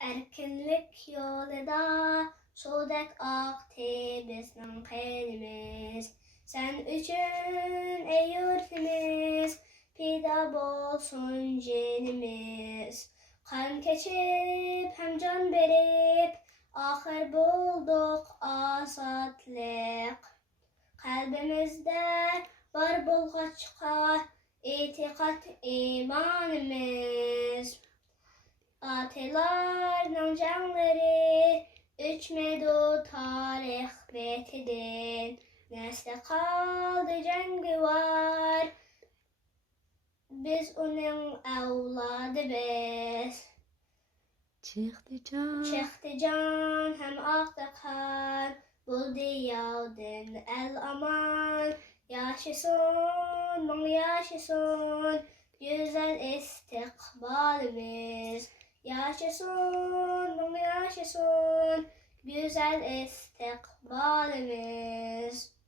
Erkinlik yolunda sodek aktı bizim kanımız. Sen üçün ey yurtimiz, pida bolsun canımız. Kan keçip hem can verip, ahir bulduk azatlık. Kalbimizde var bulgaçka itikat imanımız. Atalarının canları üçmedi tarih betidin. Nesli kaldı cengi var, biz onun evladı biz. Çıktı can hem aktı kan, buldu yavdin el aman. Yaşasın, mon yaşasın, güzel istikbalimiz. Yaşasın, mon yaşasın, güzel istikbalimiz.